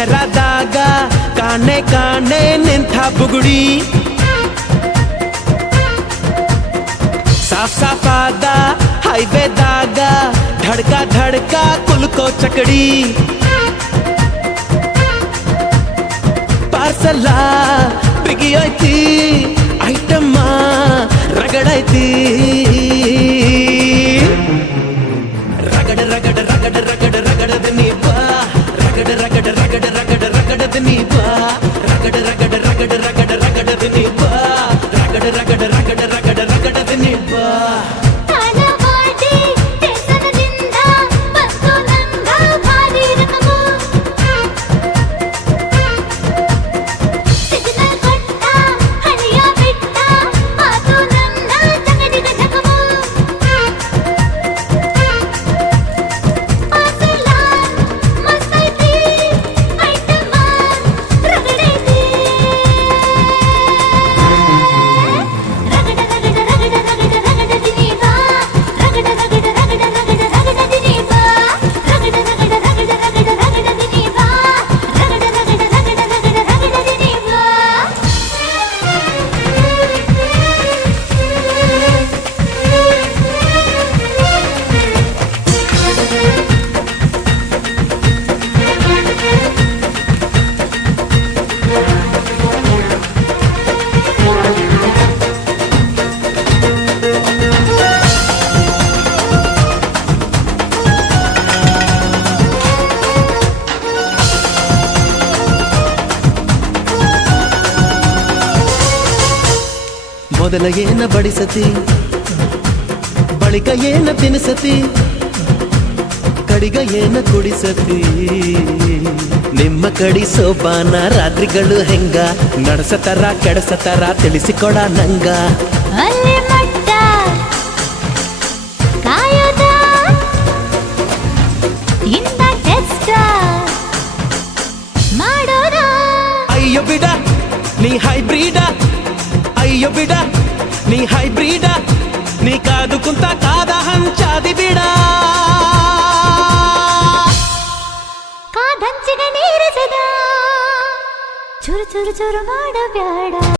ಶಹರದಾಗ ಕಾಣೆ ಕಾಣೆ ನಿಂಥ ಬುಗುಡಿ ಸಾಫ್ ಸಾಫಾದ ಹೈವೇದಾಗ ಧಡ್ಕ ಧಡ್ಕ ಕುಲ್ಕೋ ಚಕಡಿ ಪಾರ್ಸಲ ಬಿಗಿಯೈತಿ ಐಟಮ್ಮ ರಗಡೈತಿ ರಗಡ ರಗಡ ರಗಡ ರಗಡ ರಗಡದ ನೀಪ ರಗಡ ರಗಡ ರಗಡ ರಗಡ ರಗಡದ ನೀಪ ರಗಡ ರಗಡ ರಗಡ ರಗಡ ರಗಡದ ನೀಪ ರಗಡ ರಗಡ ರಗಡ ರಗಡ ರಗಡದ ನೀಪ ಮೊದಲ ಏನ ಬಡಿಸತಿ ಬಳಿಕ ಏನ ತಿನಿಸತಿ ಕಡಿಗ ಏನ ಕುಡಿಸತಿ ನಿಮ್ಮ ಕಡಿ ಸೋಪಾನ ರಾತ್ರಿಗಳು ಹೆಂಗ ನಡೆಸತರ ಕೆಡಸತರ ತಿಳಿಸಿಕೊಡ ನಂಗ ಅಯ್ಯೋ ಬಿಡ ನೀ ಹೈಬ್ರಿಡ ಅಯ್ಯೋ ಬಿಡ ನೀ ಹೈಬ್ರಿಡ ನೀ ಕಾದು ಕುಂತ ಕಾದ ಹಂಚಾದಿ ಬಿಡ ಕಾದಂಚಿಗೆ ನೀರಿಸಿದ ಚುರು ಚುರು ಚುರು ಮಾಡಬ್ಯಾಡ